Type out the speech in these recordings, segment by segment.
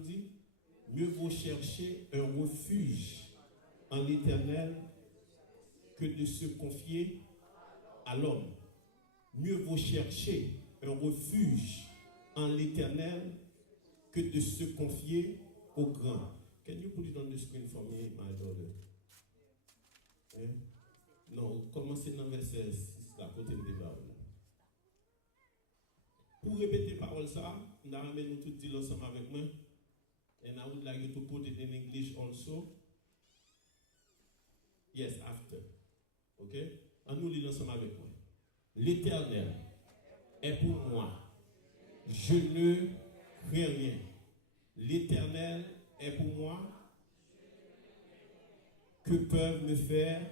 me dit? Mieux vaut chercher un refuge en l'Éternel que de se confier à l'homme. Mieux vaut chercher un refuge en l'Éternel que de se confier au grand. Can you put it on the screen for me, my daughter? Non, commencez dans le verset 6, à côté de débat. Pour répéter parole ça, nous allons nous tout dire ensemble avec moi. And I would like you to put it in English also. Yes, after. Ok? On nous lit ensemble avec moi. L'Éternel est pour moi. Je ne crains rien. L'Éternel est pour moi. Que peuvent me faire?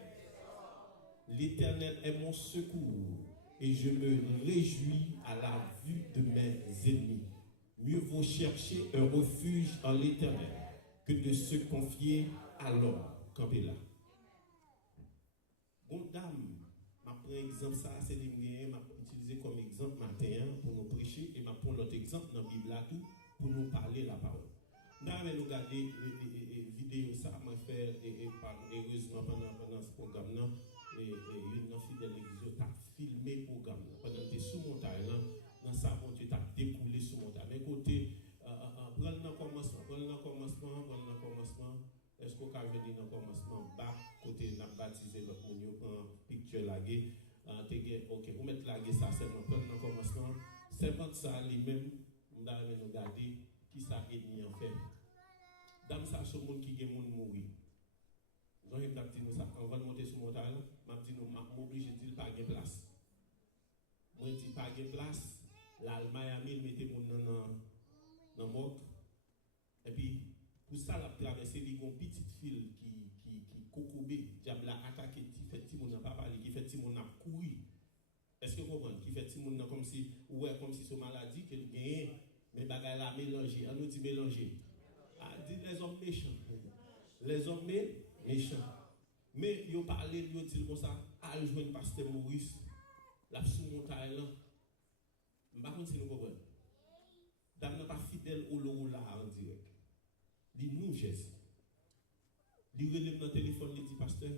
L'Éternel est mon secours et je me réjouis à la vue de mes ennemis. Mieux vaut chercher un refuge en l'Éternel que de se confier à l'homme. Campez là. Bon dame, ma prends exemple ça, c'est les m'a utilisé comme exemple matin pour nous prêcher et m'a prend l'autre exemple dans la Bible là tout pour nous parler la parole. Nous avons regardé vidéo ça m'a fait heureusement pendant ce programme là et une fille de l'église a filmé le programme pendant que sous montagne là dans sa bon Dieu t'a découlé sous montagne mais côté prendre dans commencement est-ce qu'on peut venir dans commencement bas côté n'a baptisé l'autre monde prend picture lagué OK vous mettre lagué ça seulement prendre dans commencement c'est pas ça lui-même nous allons regarder qui ça ennemi en fait dans ça ce monde qui est monde mourir donc il m'a dit nous ça on va monter sur montagne m'a dit nous m'obligé de dire pas de place moi dit pas de place l'Allemagne mettait mon dans moque et puis pour ça la traverser les gon petite fille qui cocobé diable la attaquer qui fait ti mon pas parler qui fait ti mon a courir est-ce que vous comprenez qui fait ti mon comme si c'est maladie qu'elle gagne mais bagaille la mélanger on nous dit mélanger dit les hommes méchants mais yo parler yo dit comme ça al joindre pasteur Maurice la sous montagne là m'pa connait si nous comprenons dame n'a pas fidèle au logo là en direct dit nous Jésus il relève dans téléphone il dit pasteur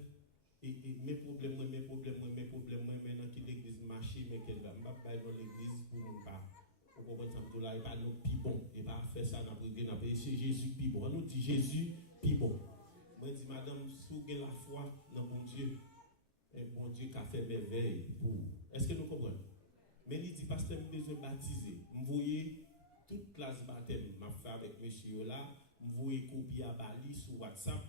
et mes problèmes maintenant qui l'église marcher mais qu'elle va m'pa bailler dans l'église pour nous pas on comprend ça là il pas nous pi bon et pas faire ça dans prier dans c'est Jésus pi bon on nous dit Jésus pi bon moi dit madame sous la foi dans mon Dieu et bon Dieu qui a fait merveille pour est-ce que nous comprenons mais il dit pasteur je besoin baptiser vous voyez toute classe baptême m'a fait avec monsieur là vous voyez copier à Bali sur WhatsApp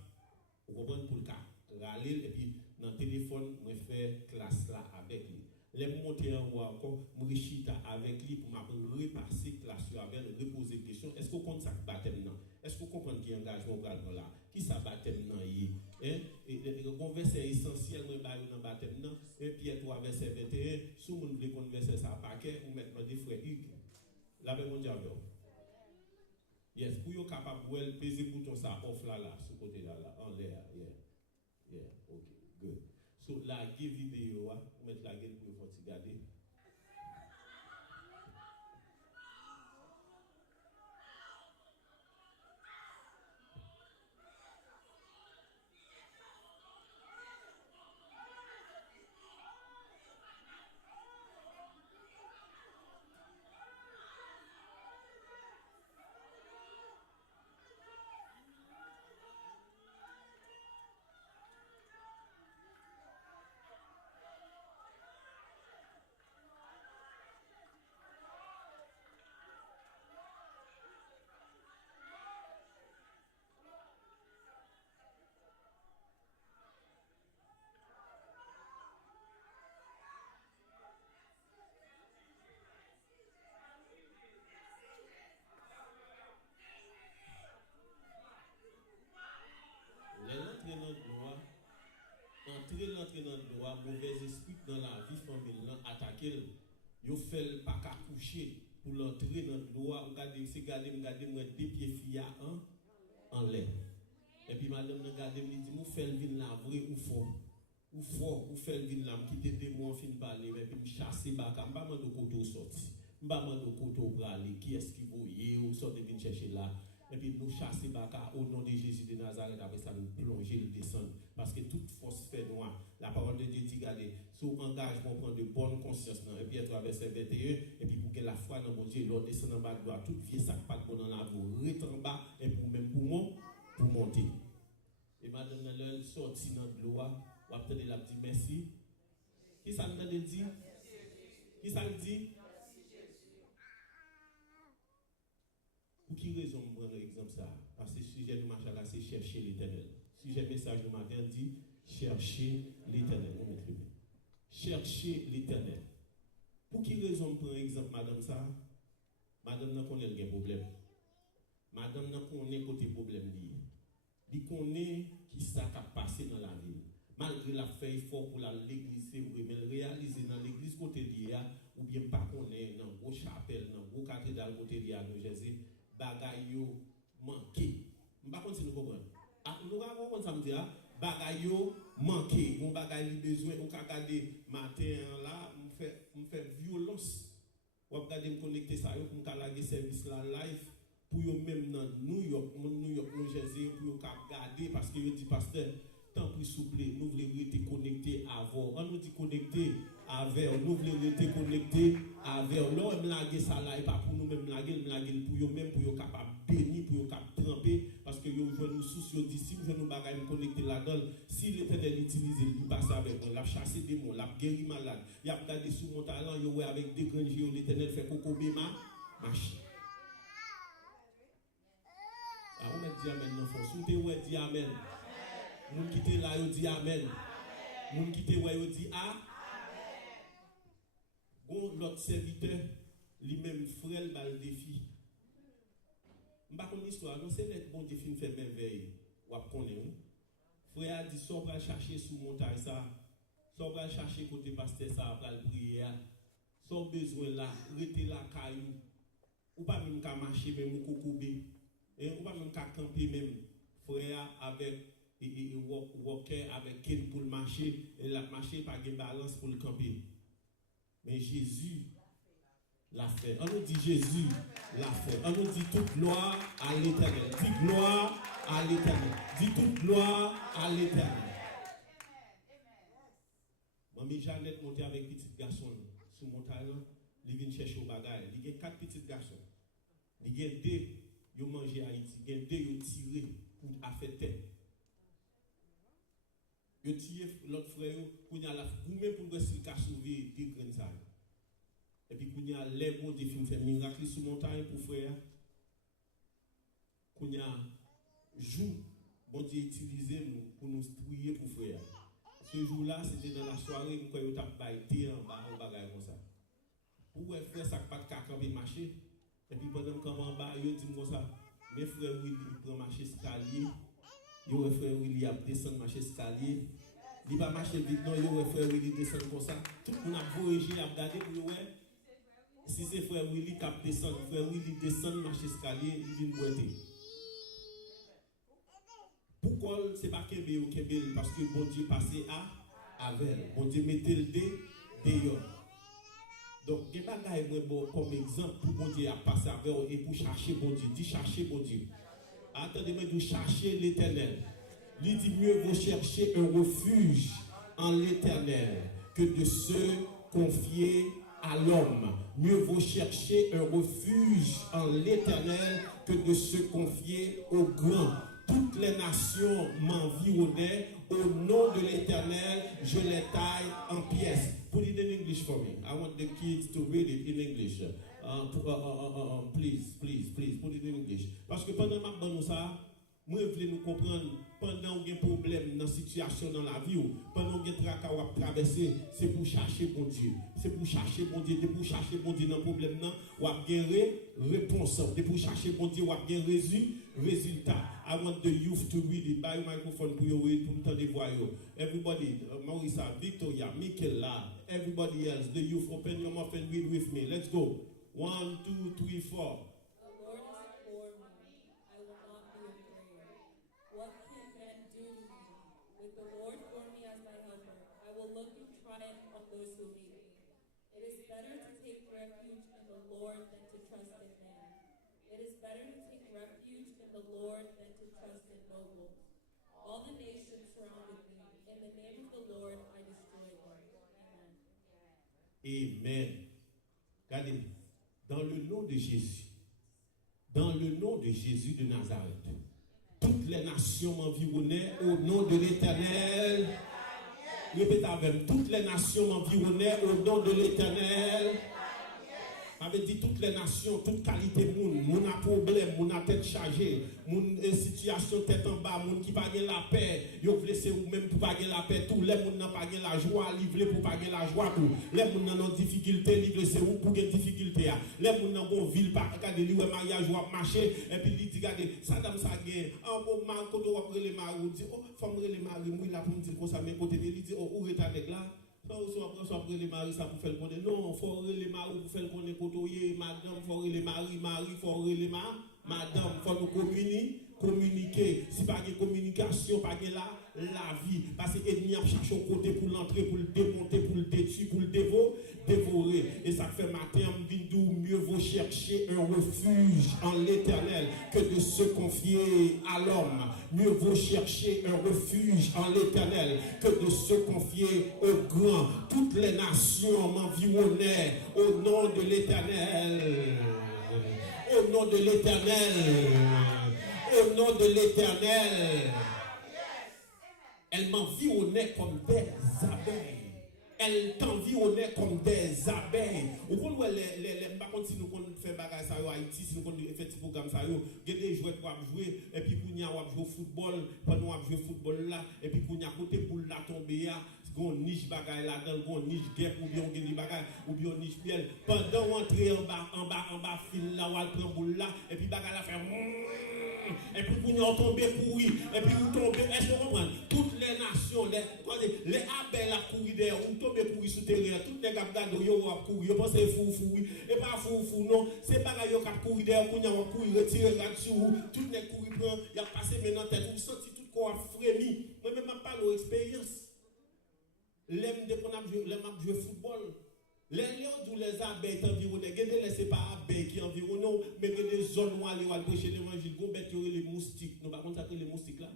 vous comprenez pour le cas râler et puis dans téléphone moi faire classe là avec lui les monter en haut encore me chita avec lui pour m'a repasser classe avec reposer question est-ce que vous comprenez ça baptême non est-ce que vous comprenez qui engagement dans là qui ça baptême non et le verset essentiel moi ba dans baptême non et Pierre 3 verset 21 sous mon voulez qu'on verset ça paquet ou mettre des frères Hugues là ben mon diable yes pour yo capable de peser bouton ça off là sur côté là en l'air yeah okay good so la vidéo on mettre la gueule pour vous regarder entrer dans le droit, mauvais esprit dans la vie familiale, attaquer, yo fait pas qu'à coucher pour l'entrer dans le droit, regarder moi deux pieds fia en l'air. Et puis madame regarder me dit, "Vous faites vin la vrai ou fort, ou fait vin la qui te démon fin parler et puis me chasser baka, m'pa mande côté sorti. M'pa mande côté pour aller, qui est-ce qui voyait ou sorte vin chercher là. et puis nous chasser baka au nom de Jésus de Nazareth, après ça nous plonger, le descendre. Parce que toute force fait noir. La parole de Dieu dit, regardez, sous engagement, prendre de bonne conscience, et puis à travers verset 21, et puis pour que la foi dans mon Dieu, l'on descend en bas de gloire, toute vie, ça pas de bon dans la vous, retourne en bas, et pour même pour monter. Et madame, elle sortit dans de l'eau, ou attendez la dit merci. Qui ça nous dit? Qui ça nous dit? Pour qui raison je prends l'exemple ça? Parce que le sujet de marche là, c'est chercher l'éternel. Le sujet message de matin dit chercher l'éternel. Chercher l'éternel. Pour qui raison je prends l'exemple, madame ça? Madame n'a connaît le problème. Madame n'a connaît côté problème lié. Il connaît qui ça a passé dans la ville. Malgré la fait effort pour l'église, c'est vrai, mais réaliser dans l'église côté d'hier, ou bien pas connaît dans gros chapelle, dans gros cathédrale côté d'hier, nous Jésus, bagay yo manqué. Je ne sais pas si nous comprenons. Nous avons ça me dire, bagay yo manqué. Mon bagay li besoin, ou ka gade matin là, me fait violence. Ou regarder me connecter ça yo pour me laguer service là live pour yo même dans New York, New Jersey pour yo ka garder parce que yo dit pasteur tant plus souple, nous voulons rester connectés avant. On nous dit connectés avec, nous voulons rester connectés avec. Là, on lague ça là, et pas pour nous-mêmes laguer, pour nous-mêmes, pour nous capables bénir, pour nous capables tremper, parce que nous jouons nous sous nos disciples, nous bagaille nous connecter là-dedans. Si l'Éternel utilise, il passe avec nous, l'a chassé des démons, l'a guéri malade, il a regardé sous mon talent, il a avec des grands géants, l'Éternel fait coco ma machine. Alors on met dit amen, non, faut souter, on dit amen. Moun qui te là, yo dit amen. Moun qui te ouais, yo dit amen. Bon, l'autre serviteur, lui-même frère, il le défi. Je ne sais pas l'histoire, non, c'est net bon Dieu qui fait merveille. Ou à connaître. Frère a dit, so va chercher sous montagne ça. So va chercher côté pasteur ça, après le prier. So besoin là, rester là, caillou. Ou pas même qu'à marcher, même ou kokoubé. Ou pas même qu'à camper même. Frère avec et walker avec quel pour marcher et la marcher par une balance pour le camper. Mais Jésus l'a fait. On nous dit Jésus l'a fait. On nous dit toute gloire à l'Éternel. Dis gloire à l'Éternel. Dis toute gloire à l'Éternel. Maman Jeannette montait avec petit garçon sous montagne. Il vient chercher au bagage. Il y a 4 petits garçons. Il y a 2 qui ont mangé à Haïti. Il y a 2 qui ont tiré pour affecter. Yo tire l'autre frère pour y a la goumé pour rester le cas sauver des graines ça et puis pour y a les bon Dieu film fait miracle sur montagne pour frère qu'on y a jour bon Dieu utiliser nous pour nous prier pour frère ce jour là c'était dans la soirée nous quand yo t'a baité en bas au bagage comme ça pour frère ça pas de camper marcher et puis pendant qu'on en bas yo dit comme ça mes frères oui prend marcher escalier. Yo frère Willy a descendu marcher escalier. Il va marcher vite non, yo frère Willy descend comme ça. Tout le monde a voyagé, a regardé pour ouais. Si c'est frère Willy qui a descendu, frère Willy descend marcher escalier, il vient boiter. Pourquoi c'est pas Kébé ou Kébé parce que bon Dieu passé à avec. Bon Dieu mettait le dé dehors. Donc des bagages moi comme exemple pour bon Dieu à passer avec et pour chercher bon Dieu, dit chercher bon Dieu. Attendez-moi de chercher l'Éternel. Il dit mieux vaut chercher un refuge en l'Éternel que de se confier à l'homme. Mieux vaut chercher un refuge en l'Éternel que de se confier aux grands. Toutes les nations m'environnaient. Au nom de l'Éternel, je les taille en pièces. Put it in English for me. I want the kids to read it in English. Please, put it in English. Parce que pendant ma bonne ça, moi je voulais nous comprendre pendant qu'il y a un problème dans la situation dans la vie, pendant qu'il y a un tracas à traverser, c'est pour chercher bon Dieu. C'est pour chercher bon Dieu, c'est pour chercher bon Dieu dans le problème, ou à gagner réponse. C'est pour chercher bon Dieu, ou à gagner résultat. I want the youth to read it. Buy a microphone pour you read, pour me tendre voix. Everybody, Marisa, Victoria, Michaela, everybody else, the youth, open your mouth and read with me. Let's go. 1, 2, 3, 4. Lord than to trust in man. It is better to take refuge in All the nations surrounded me. In the name of the Lord, I destroyed them. Amen. Amen. Regardez, dans le nom de Jésus, dans le nom de Jésus de Nazareth, toutes les nations m'environnaient au nom de l'Éternel. Répétez avec moi, toutes les nations m'environnaient au nom de l'Éternel. Avait dit toutes les nations, toute qualité moun a problème, moun a tête chargée, moun situation tête en bas, moun qui pas gagner la paix, yo vle c'est ou même pour pas gagner la paix, tout les moun n'a pas gagner la joie, livré pour pas gagner la joie tout. Les moun nan en difficulté, livré c'est ou pour gagner difficulté a. Les moun nan bon ville pas regarder li mariage ou marcher et puis li dit regarder ça dame ça gain. En bon man quand on après les mari dit oh femme les mari moi là pour me dire comme ça mais côté il dit oh où est avec là? Soit après les maris, ça pour faire le connaître. Non, il faut les maris pour faire le connaître. Côtoyer, madame, il faut les maris, il faut les madame, il faut nous communiquer. Si pas de communication, pas de la vie. Parce que l'ennemi a cherché au côté pour l'entrer, pour le démonter, pour le détruire, pour le dévorer. Et ça fait matin, mieux vaut chercher un refuge en l'Éternel que de se confier à l'homme. Mieux vaut chercher un refuge en l'Éternel que de se confier au grand. Toutes les nations m'environnaient au nom de l'Éternel. Au nom de l'Éternel. Au nom de l'Éternel. Elle m'environnait comme des abeilles. Elle t'environnait comme des abeilles. Vous voyez, par contre, si nous faisons bagage ça à Haïti, si nous faisons fait ce programme ça, il y a des joueurs qui vont jouer, et puis pour nous jouer au football, pendant nous jouer au football là, et puis pour nous côté pour la tomber là, on niche bagage là dedans, on niche guêpe ou bien on gagne bagage ou bien on niche piel. Pendant on entre en bas fil là, on prend boule là, et puis bagage là fait et puis pour nous tomber courir, et puis vous tombez, est-ce que vous comprenez? Toutes les nations, les abeilles là courir derrière, vous tombez courir sous terrain, toutes les gars d'ado yo va courir, vous pensez fou, et pas fou non, c'est pas yo qui courir derrière, pour nous courir retirer là-dessus, toutes les courir prend, il a passé maintenant tête, vous sentez tout corps frémi. Moi même pas parler d'expérience. L'aime de qu'on a joué football. Les lions d'où les abeilles t'environnent, ne laissez pas abeilles qui environnent, mais des zones où aller prêcher l'évangile, go bête les moustiques. Nous pas connaître les moustiques là.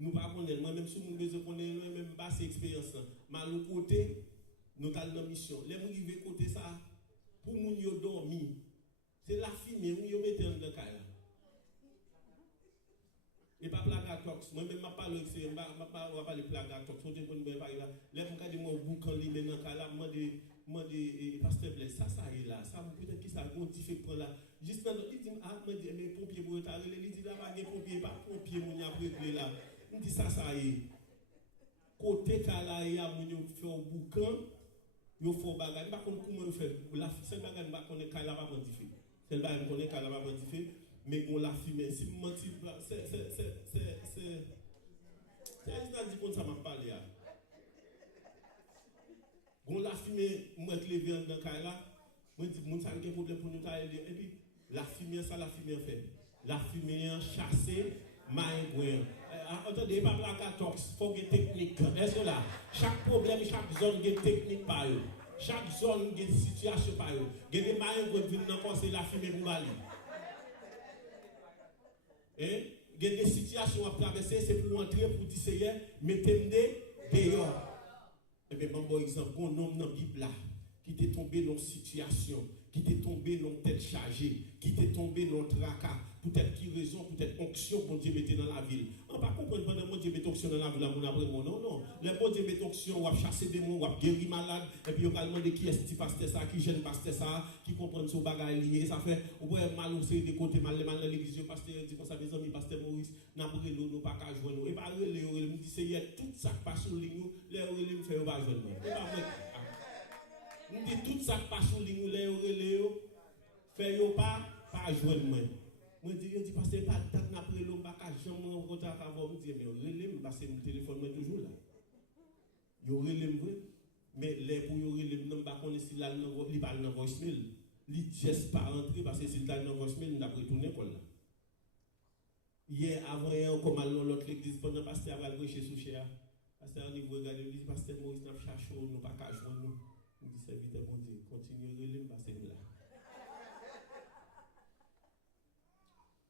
Nous pas connaître moi même si nous besoin connaître même pas cette expérience là. Mais l'autre côté, nous avons dans mission. Les gens qui côté ça pour moun yo dormi. C'est la fumée où yo mettez dans caille. Et pas plagatox. Moi même pas parler c'est pas parler plagatox. On dit qu'on ne pas là. Les gens qui moi boucan li maintenant caille demande pasteur Blaise ça est là ça peut-être qui ça gontifie prend là juste dans il dit ah me dit mais pompier pour retard il dit là pas pompier pas pompier mon a préparé là il dit ça est côté cala ya mon yo fait au boucan yo faut bagarre pas comment faire la c'est bagarre pas connait cala pas gontifie c'est bagarre connait cala pas gontifie mais on la fumée si menti c'est dit comme ça m'a parlé là. Quand la fumée, moi je levé dans le cas là, moi je dis, mon ça a un problème pour nous tailler. Et puis, la fumée, ça la fumée fait. La fumée chassée, maïgouin. Attendez, pas la 14, il faut une technique. Est-ce que là, chaque problème, chaque zone, il y a une technique par eux. Chaque zone, il y a une situation par eux. Il y a des maïgouins qui viennent encore, c'est la fumée pour aller. Il y a des situations à traverser, c'est pour entrer, pour dire, mettez-moi dehors. Et bien, bon exemple, un homme dans la Bible là, qui t'est tombé dans une situation, qui t'est tombé dans une tête chargée, qui t'est tombé dans un tracas, peut-être qui raison, peut-être onction que Dieu mettait dans la ville. On ne peut pas comprendre pendant que Dieu met onction dans la ville, on après mon non. Le bon Dieu met onction, on va chasser des démons, on va guérir malade, et puis on va demander qui est ce pasteur ça, qui gêne pasteur ça, qui comprend ce bagage lié. Ça fait, on voit mal aussi des côtés, mal dans l'église, pasteur dit comme ça, mes amis, pasteur Maurice, n'a pas nous, nous pas qu'à jouer nous. Et pas les me dit, c'est tout ça qui passe sur ligne, les me fait pas jouer nous. Et pas vrai. On dit tout ça qui passe sur ligne, les fait pas jouer nous. Moi je dis parce que pas date après l'homme pas jamais rencontrer avant me dire mais relève parce que mon téléphone est toujours là. Yo relève mais les pour yo relève non pas connaître si là il parle dans voicemail, il geste pas rentrer parce que s'il dans voicemail il n'a pas retourner pour là. Hier avant hier comme à l'autre l'église pendant pasteur va prêcher sous cher. Pasteur on niveau regarder il dit pasteur Maurice n'a cherché nous pas qu'à joindre nous. Il dit serviteur bon Dieu continue relève parce que là.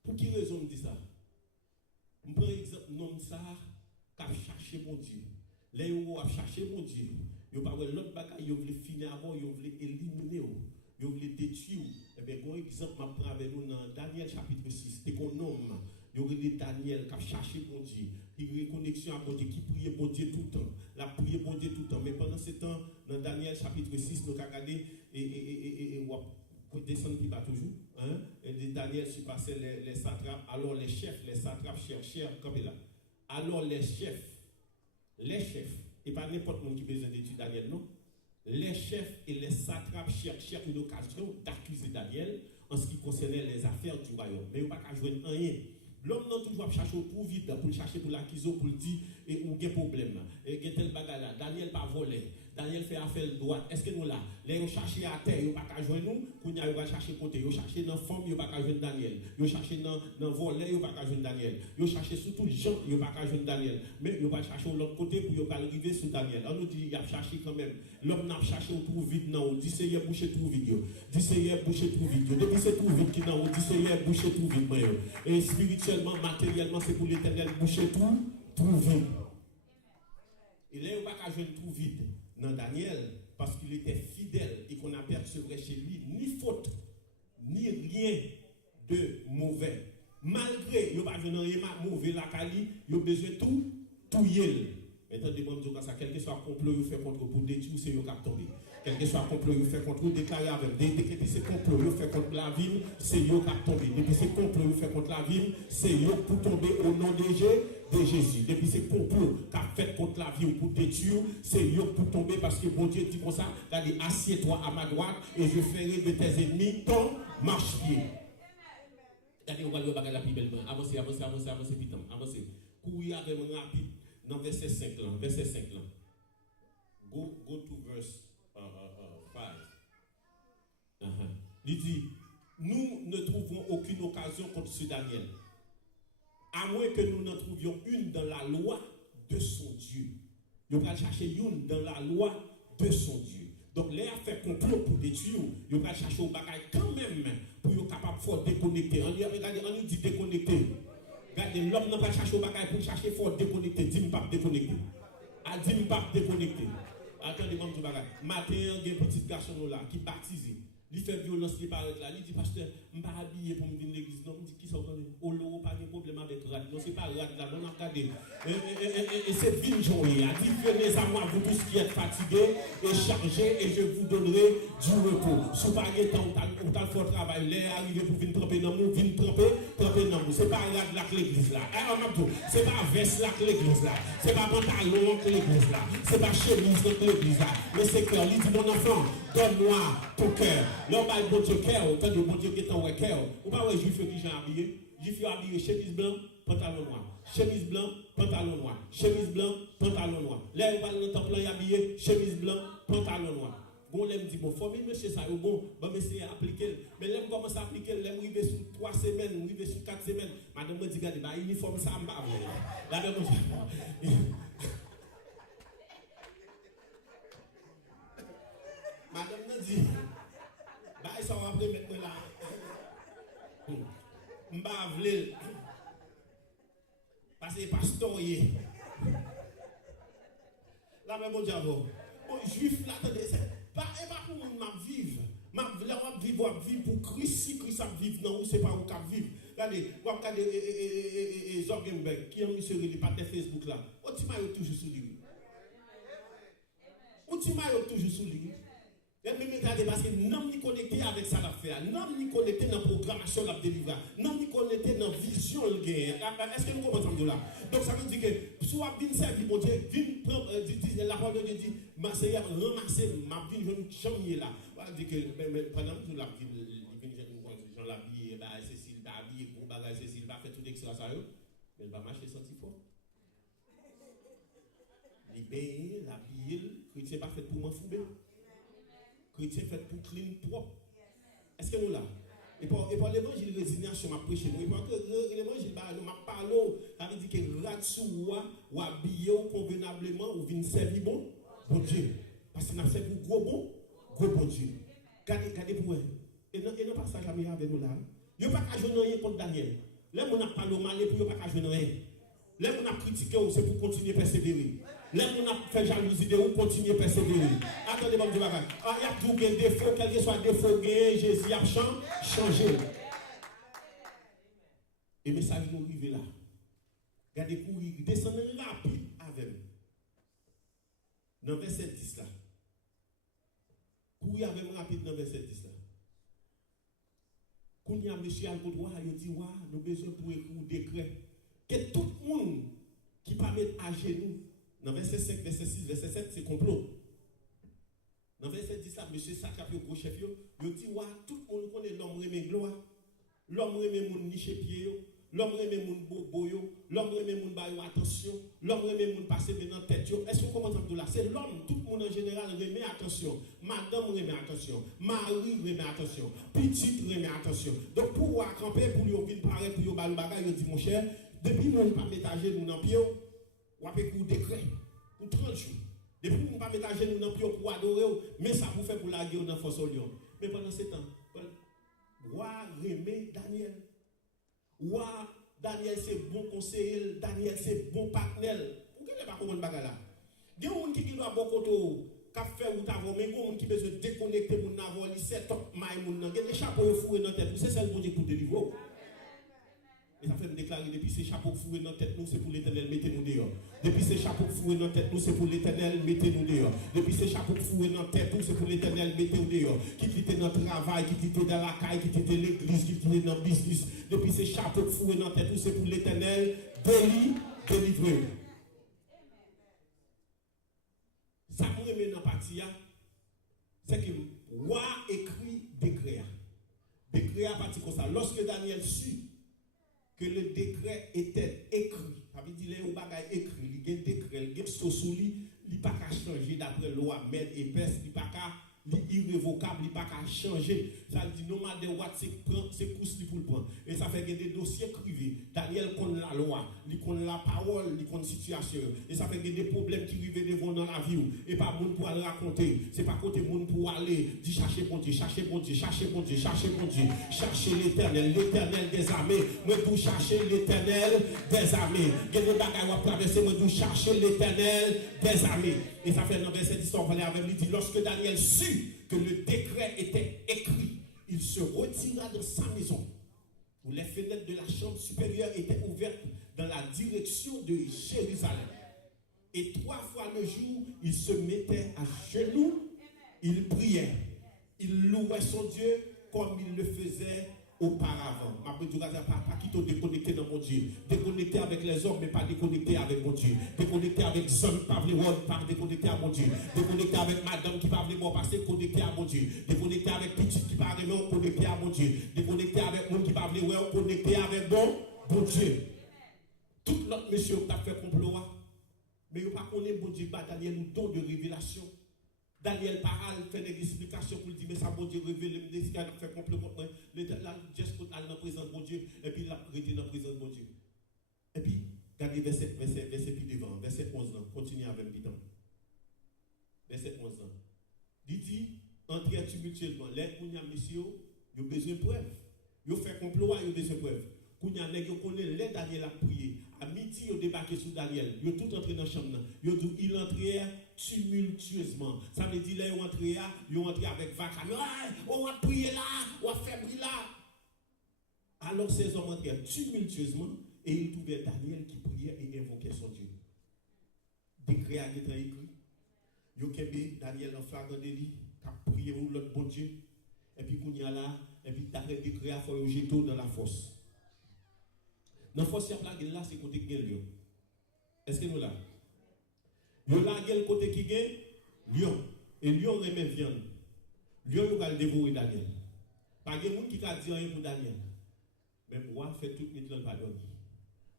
Pour qui raison me dit ça? Je prends exemple nom ça qu'a cherché mon Dieu. Les gens a cherché mon Dieu. Yo pas l'autre bagaille, yo voulait finir avant, yo voulait éliminer, yo voulait détruire. Eh bien, un exemple m'a prend avec nous dans Daniel chapitre 6. C'est qu'on homme, yo relé Daniel qui a cherché mon Dieu, qui reconnexion à mon Dieu, qui priait mon Dieu tout le temps. La prière mon Dieu tout le temps. Mais pendant ce temps, dans Daniel chapitre 6, nous avons regardé et on descend qui va toujours. Hein? Et Daniel surpassait les satrapes. Alors les chefs, les satrapes cherchèrent comme là. Alors les chefs, et pas n'importe qui a besoin d'étudier Daniel, non. Les chefs et les satrapes cherchèrent une occasion d'accuser Daniel en ce qui concernait les affaires du royaume. Mais il n'y a pas qu'à jouer rien. L'homme n'a toujours cherché pour vite, pour chercher pour l'accuser, pour le dire, et où il y a problème. Et il y a tel bagage là. Daniel pas volé. Daniel fait affaire droite. Est-ce que nous là, les gens cherchent à terre, ils n'ont pas qu'à joindre nous. Quand ils vont chercher côté, ils cherchent dans la femme, ils n'ont pas qu'à joindre Daniel. Ils cherchent dans le volet, ils n'ont pas qu'à joindre Daniel. Ils cherchent sur tous les gens, ils n'ont pas qu'à joindre Daniel. Mais ils n'ont pas cherché de l'autre côté pour ne pas arriver sur Daniel. On nous dit, il a cherché quand même. L'homme n'a cherché au tout vide, non. Dit c'est hier boucher tout vide. Dit c'est hier boucher tout vide. Depuis c'est tout vide qui non. Dit c'est hier boucher tout vide. Et spirituellement, matériellement, c'est pour l'Éternel boucher tout vide. Il n'est pas qu'à joindre tout vide dans Daniel. Parce qu'il était fidèle et qu'on apercevrait chez lui ni faute, ni rien de mauvais. Malgré, il n'y a pas de mauvais la Kali, il y a besoin de tout yel. Maintenant, demande comme ça, quel que soit le complot, il fait contre pour détruire, c'est eux qui ont tombé. Quel que soit le complot, il fait contre, déclarer avec. Depuis ce complot, il fait contre la ville, c'est eux qui ont tombé. Depuis ce complot, il fait contre la ville, c'est eux pour tomber au nom de Jésus. Depuis ce complot qu'a fait contre la vie ou pour détruire, c'est eux pour tomber parce que bon Dieu dit comme ça, regardez, assieds-toi à ma droite et je ferai de tes ennemis ton marche-pied. Regardez, on va le bagage la plus belle. Avancez, piton, avancez. Courir avec mon rapide dans verset 5 là. Verset 5 là. Go to verse 5. Il dit, nous ne trouvons aucune occasion contre ce Daniel. À moins que nous n'en trouvions une dans la loi de son Dieu. Nous allons chercher une dans la loi de son Dieu. Donc, les a fait complot pour détruire. Nous allons chercher au bagage quand même pour être capable de déconnecter. Regardez, on nous dit déconnecter. Regardez, l'homme n'a pas cherché au bagage pour chercher fort déconnecter. Dis-moi pas déconnecter. Dis-moi pas déconnecter. Attendez, moi, je vais matin, il y a un petit garçon là qui baptise. Il fait violence, il paraît là. Il dit, pasteur, je ne suis pas habillé pour me venir à l'église. Non, il dit, qui sont au lot, pas de problème avec rad. Non, ce n'est pas rad là, non, regardez. Et c'est bien joué. Il dit, venez à moi, vous tous qui êtes fatigués et chargés, et je vous donnerai du repos. Si vous n'avez pas de temps, fort travail, les arrivé pour venir tremper dans nous, venir tremper dans nous. Ce n'est pas rad là que l'église là. Ce n'est pas veste là que l'église là. Ce n'est pas pantalon que l'église là. Ce n'est pas chemise que l'église là. Le Seigneur, il dit, mon enfant, donne-moi ton cœur. L'homme a bon Dieu cœur, autant de bon Dieu qui est en cœur. Ou pas, ouais, juif qui j'ai habillé. Juif habillé, chemise blanc, pantalon noir. Chemise blanc, pantalon noir. Chemise blanc, pantalon noir. Là, on va dans le temple habillé, chemise blanc, pantalon noir. Bon, là, me dit, bon, faut monsieur ça, bon, monsieur appliquer. Mais là, commence à appliquer, là, arrivé sur 3 semaines, arrivé sur 4 semaines. Madame me dit, regardez, bah, uniforme ça, me parle. Là, madame me dit, bah, ils sont après maintenant là. M'bavle. Parce que pasteur y est. Là, mais bon diable. Bon, juif là, attendez, c'est pas pour moi m'a vivre. M'a vivre pour Christ, si Christ a vivre, non, c'est pas où qu'a vivre. Regardez, Zorgenberg, qui est monsieur, il pas de Facebook là. Où tu m'as toujours sous lui. Où tu m'as toujours sous lui. Parce que non ni connecté avec ça l'affaire, non ni connecté dans la programmation de la délivrance, non ni connecté dans la vision de la. Est-ce que nous comprenons là? Donc ça veut dire que soit bien servir, mon Dieu, viens prendre la parole de Dieu dit, ma Seigneur, ramasser ma vie, je ne change là. On dit que, pendant que la vie, Jean la vie, Cécile, la vie, bon bagage, Cécile, va faire tout extra ça, mais elle va marcher sans fort. Libérer, la vie, chrétien pas fait pour m'en foutre. Chrétien fait pour clean propre. Est-ce que nous là? Et pour l'évangile de résignation, m'a prêché. Et pour l'évangile, m'a parlé, ça veut dire que Ratsoua ou habillé convenablement ou vient servir bon Dieu. Parce qu'il n'a fait pour gros bon Dieu. Regardez pour eux. Et dans le passage avec nous là, il n'y a pas qu'à jouer rien contre Daniel. Là, on n'a pas le mal pour il n'y a pas qu'à jouer rien. Là, on a critiqué, c'est pour continuer à persévérer. Là, on a fait jalousie de vous, continuer à persévérer. Attendez, bon, il y a toujours des défauts, quel que soit défaut, Jésus a changé. Et le message nous arrive là. Regardez, courir, descendre rapide avec nous. Dans le verset 10 là. Courir avec nous rapide dans le verset 10 là. Quand il y a monsieur Al-Kodwa, il dit, nous avons besoin pour écrire un décret. Que tout le monde qui ne peut pas mettre à genoux, dans verset 5, verset 6, verset 7, c'est complot. Dans verset 10 là, monsieur Sakapio, gros chef, il dit, tout le monde connaît l'homme remet gloire. L'homme remet mon niche pied, l'homme remet mon bobo, l'homme remet mon baillot attention, l'homme remet mon passé dans la tête. Est-ce que vous comprenez là? C'est l'homme, tout le monde en général remet attention. Madame remet attention, Marie remet attention, petite remet attention. Donc pour camper, pour lui venir paraître, pour lui bailler bagage, il dit, mon cher, depuis que vous ne pas mettre à genoux dans le pied, vous avez un décret pour 30 jours. Depuis que vous ne pas mettre à genoux dans le pied pour adorer, mais ça vous fait pour la guerre dans la force au lion. Mais pendant ce temps, roi remet Daniel. Roi Daniel c'est bon conseiller, Daniel c'est bon partenaire. Pourquoi il n'est pas comme un bagarre là? Il y a des gens qui doivent beaucoup de café ou t'avons, mais il y a des gens qui besoin de déconnecter mon avoir, il sait top maï mon nan. Il y a des chapeaux fourrés dans la tête, c'est celle pour délivrer. Et ça fait me déclarer depuis ces chapeaux fourrés dans la tête, nous c'est pour l'Éternel, mettez-nous dehors. Depuis ces chapeaux fourrés dans la tête, nous c'est pour l'Éternel, mettez-nous dehors. Depuis ces chapeaux fourrés dans la tête, nous c'est pour l'Éternel, mettez-nous dehors. Qui était dans le travail, qui était dans la caille, qui était dans l'église, qui était dans le business. Depuis ces chapeaux fourrés dans la tête, nous c'est pour l'Éternel, délivrer. Ça me remet dans la partie, c'est que roi écrit décret. Décret à partir comme ça. Lorsque Daniel sut que le décret était écrit, ça veut dire qu'il y a un bagage écrit, il y a un décret, il y a un sous-lit, il n'y a pas qu'à changer d'après loi, Mède et Perse, il n'y a pas qu'à irrévocable, il n'y a pas qu'à changer. Ça veut dire normal de what c'est course pour le prendre. Et ça fait que des dossiers privés. Daniel connaît la loi, il connaît la parole, il connaît la situation. Et ça fait que des problèmes qui vivent devant dans la vie. Et pas monde pour aller raconter. C'est pas côté monde pour aller dire chercher bon Dieu, chercher bon Dieu, chercher bon Dieu, chercher bon Dieu, chercher l'Éternel des armées. Moi pour chercher l'Éternel des armées. Il y a des bagages à traverser, moi pour chercher l'Éternel des armées. Et ça fait dans verset 10, on va aller avec lui, dit lorsque Daniel sut que le décret était écrit, il se retira dans sa maison, où les fenêtres de la chambre supérieure étaient ouvertes dans la direction de Jérusalem. Et 3 fois le jour, il se mettait à genoux, il priait, il louait son Dieu comme il le faisait auparavant. Ma petite pas qui te déconnecté dans mon Dieu. Déconnecté avec les hommes, mais pas déconnecté avec mon Dieu. Déconnecté avec les hommes, pas déconnecté à mon Dieu. Déconnecté avec madame qui parle moi passer, connecté à mon Dieu. Déconnecté avec petite qui parle moi, connecté à mon Dieu. Déconnecté avec monde qui parle moi, connecté avec bon Dieu. Tout notre monsieur qui a fait complot, mais il ne pas connaître bon Dieu, Daniel nous donne de révélation. Daniel parle, fait des explications pour lui dire, mais ça, bon Dieu, révèle, il a fait complot contre moi. Là, juste pour aller dans la présence de bon Dieu, et puis il a arrêté dans la présence de bon Dieu. Et puis, regardez verset plus devant, verset 11 ans, continuez avec Piton. Verset 11 ans. Il dit, entrez tumultueusement, les Kounia messieurs, ils ont besoin de preuves. Ils ont fait complot, ils ont besoin de preuves. Kounia, ils connaissent, les Daniel a prié. À midi, ils ont débarqué sur Daniel. Ils ont tout entré dans la chambre. Ils ont dit, il entrait tumultueusement. Ça veut dire, là, ils ont entré avec vacarme. On va prier là, on va faire prier là. Alors, ces hommes entrèrent tumultueusement et ils trouvaient Daniel qui priait et invoquait son Dieu. Décret a été écrit. Ils ont mis Daniel en flagrant délit, qui a prié pour l'autre bon Dieu. Et puis, qu'on y a là, et puis, d'après décret, il faut le jeter dans la fosse. Dans la fosse, il y a là, c'est côté qui est lion. Est-ce que nous là? Yo la gueule côté qui gagne lion et lion remet viande. Lion va le dévorer Daniel. Pas de monde qui a dit rien pour Daniel. Même roi fait tout le temps pas dormir.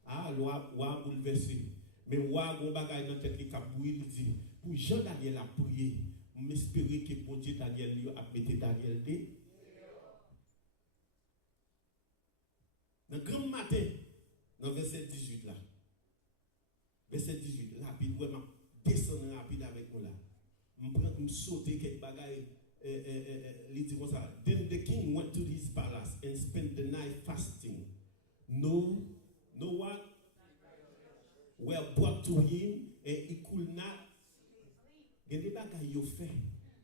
Ah roi bouleversé. Mais roi gon bagay dans tête qui cap bouillir il dit pour Jean Daniel a prié, m'espérer que bon Dieu Daniel lui a metté Daniel dé. Dans grand matin dans verset 18 là. Verset 18 rapide vraiment descendre rapide avec moi là. Je sauter quelques bagailles. Il dit comme ça. Then the king went to his palace and spent the night fasting. No what? we're brought to him and he could not. Il y a des bagages qu'il fait,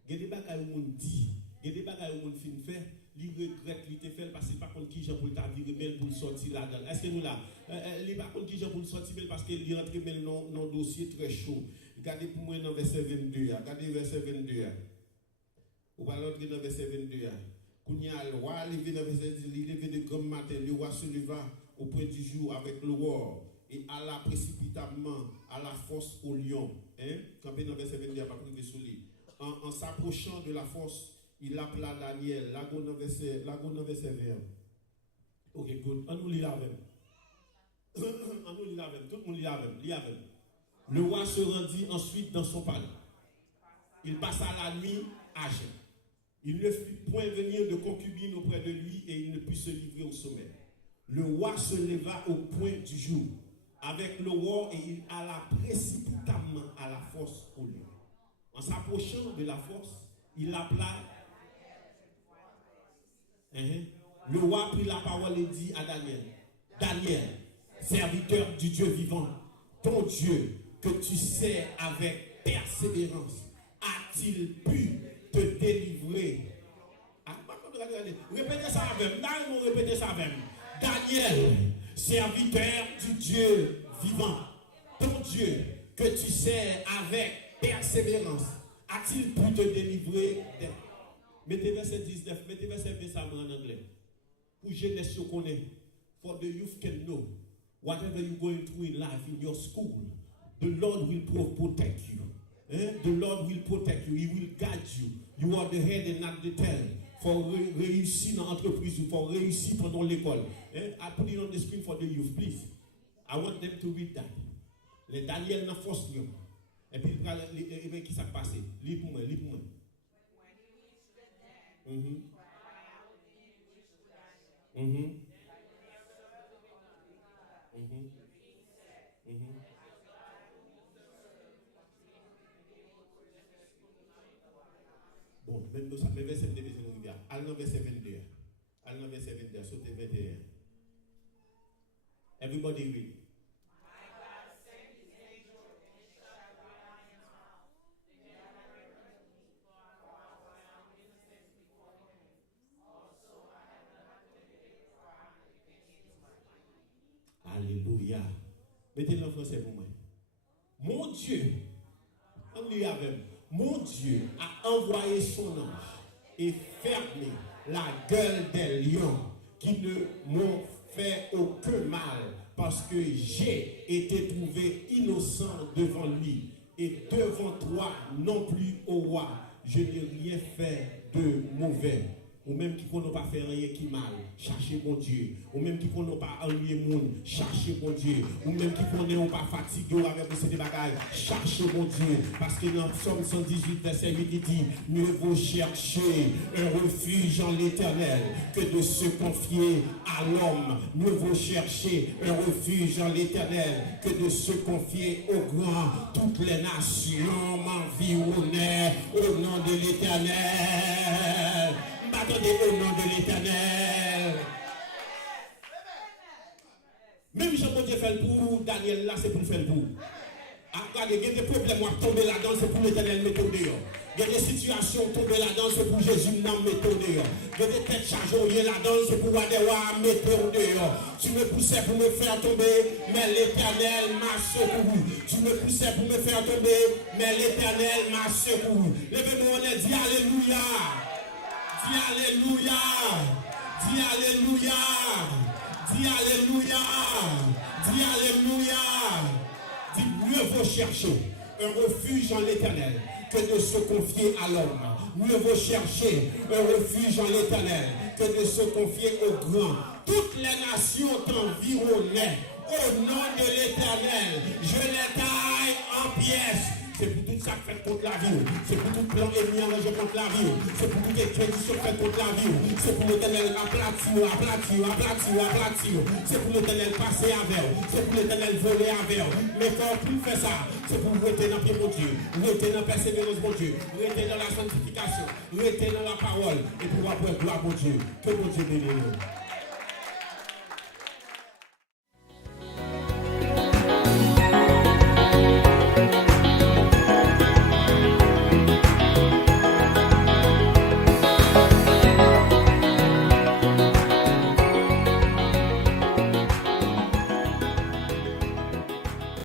il y a des bagages qu'il dit, il y a des bagages qu'il fait, il regrette, il te fait parce qu'il n'a pas contre qui j'ai pour le taper, mais pour sortir là-dedans. Est-ce que nous là, il n'a pas contre qui j'ai pour le sortir, mais parce qu'il rentre dans le dossier très chaud. Regardez pour moi dans le verset 22. Regardez le verset 22. Vous allez entrer dans le verset 22. Quand il y a le roi, il levé dans le verset 10, il levé de grand matin, le roi se leva au point du jour avec le roi et alla précipitamment à la fosse au lion. Campé dans le verset 22, pas privé sous lui. En s'approchant de la fosse, il appela Daniel. Là, dans le verset 20. Ok, good. On nous lit avec. On nous lit avec. Tout le monde lit avec. Le roi se rendit ensuite dans son palais. Il passa la nuit à jeûner. Il ne fit point venir de concubine auprès de lui et il ne put se livrer au sommeil. Le roi se leva au point du jour avec le roi et il alla précipitamment à la fosse au lion. En s'approchant de la fosse, il appela. Le roi prit la parole et dit à Daniel, Daniel, serviteur du Dieu vivant, ton Dieu que tu sers avec persévérance, a-t-il pu te délivrer? Répétez ça avec moi. Répétez ça avec moi. Daniel, serviteur du Dieu vivant, ton Dieu que tu sers avec persévérance, a-t-il pu te délivrer? Mettez verset 19, mettez verset 20 en anglais. Pour jeunesse, vous connaissez. For the youth can know. Whatever you're going through in life, in your school, the Lord will protect you. The Lord will protect you. He will guide you. You are the head and not the tail. For réussir dans l'entreprise, for réussir pendant l'école. I put it on the screen for the youth, please. I want them to read that. Les Daniel dans force. Et puis, qui s'est passé? Lis pour moi. Bon, même ça, mais verset 22, allez dans verset 22. Allez dans verset 22, sautez 21. Everybody read. Alléluia. Mettez-le en français pour moi. Mon Dieu, on lit avec. Mon Dieu a envoyé son ange et fermé la gueule des lions qui ne m'ont fait aucun mal parce que j'ai été trouvé innocent devant lui et devant toi non plus, ô roi, je n'ai rien fait de mauvais. Ou même qui ne pas faire rien qui mal, cherchez mon Dieu. Ou même qui ne pas ennuyer mon, cherchez mon Dieu. Ou même qui ne pas fatigué avec ces bagages, cherchez mon Dieu. Parce que dans Psaume 118, verset 8, il dit, mieux vaut chercher un refuge en l'Éternel que de se confier à l'homme. Mieux vaut chercher un refuge en l'Éternel que de se confier au grand. Toutes les nations m'environnaient au nom de l'Éternel. Attendez au nom de l'Éternel. Même si Dieu fait le pour Daniel là, c'est pour faire le pour. Regardez, il y a des problèmes à tomber là-dedans, c'est pour l'Éternel mettre dehors. Il y a des situations tomber là-dedans, c'est pour Jésus mettre dehors. Il y a des têtes chargées là-dedans, c'est pour Wadewa mettre dehors. Tu me poussais pour me faire tomber, mais l'Éternel m'a secouru. Tu me poussais pour me faire tomber, mais l'Éternel m'a secouru. Levez-moi, on est dit Alléluia. Dis Alléluia, dis Alléluia, dis Alléluia, dis Alléluia. Dis mieux vaut chercher un refuge en l'Éternel que de se confier à l'homme. Mieux vaut chercher un refuge en l'Éternel que de se confier au grand. Toutes les nations t'environnaient au nom de l'Éternel. Je les taille en pièces. C'est pour tout ça fait contre la vie. C'est pour tout plan ennemi arrangé contre la vie. C'est pour toutes les crédits fait contre la vie. C'est pour l'Éternel aplatir. C'est pour l'Éternel passer avec. C'est pour l'Éternel voler avec. Mais quand tu fais ça, c'est pour rester dans le pied mon Dieu. Rester dans la persévérance mon Dieu. Rester dans la sanctification. Rester dans la parole. Et pouvoir prendre gloire mon Dieu. Que mon Dieu bénisse.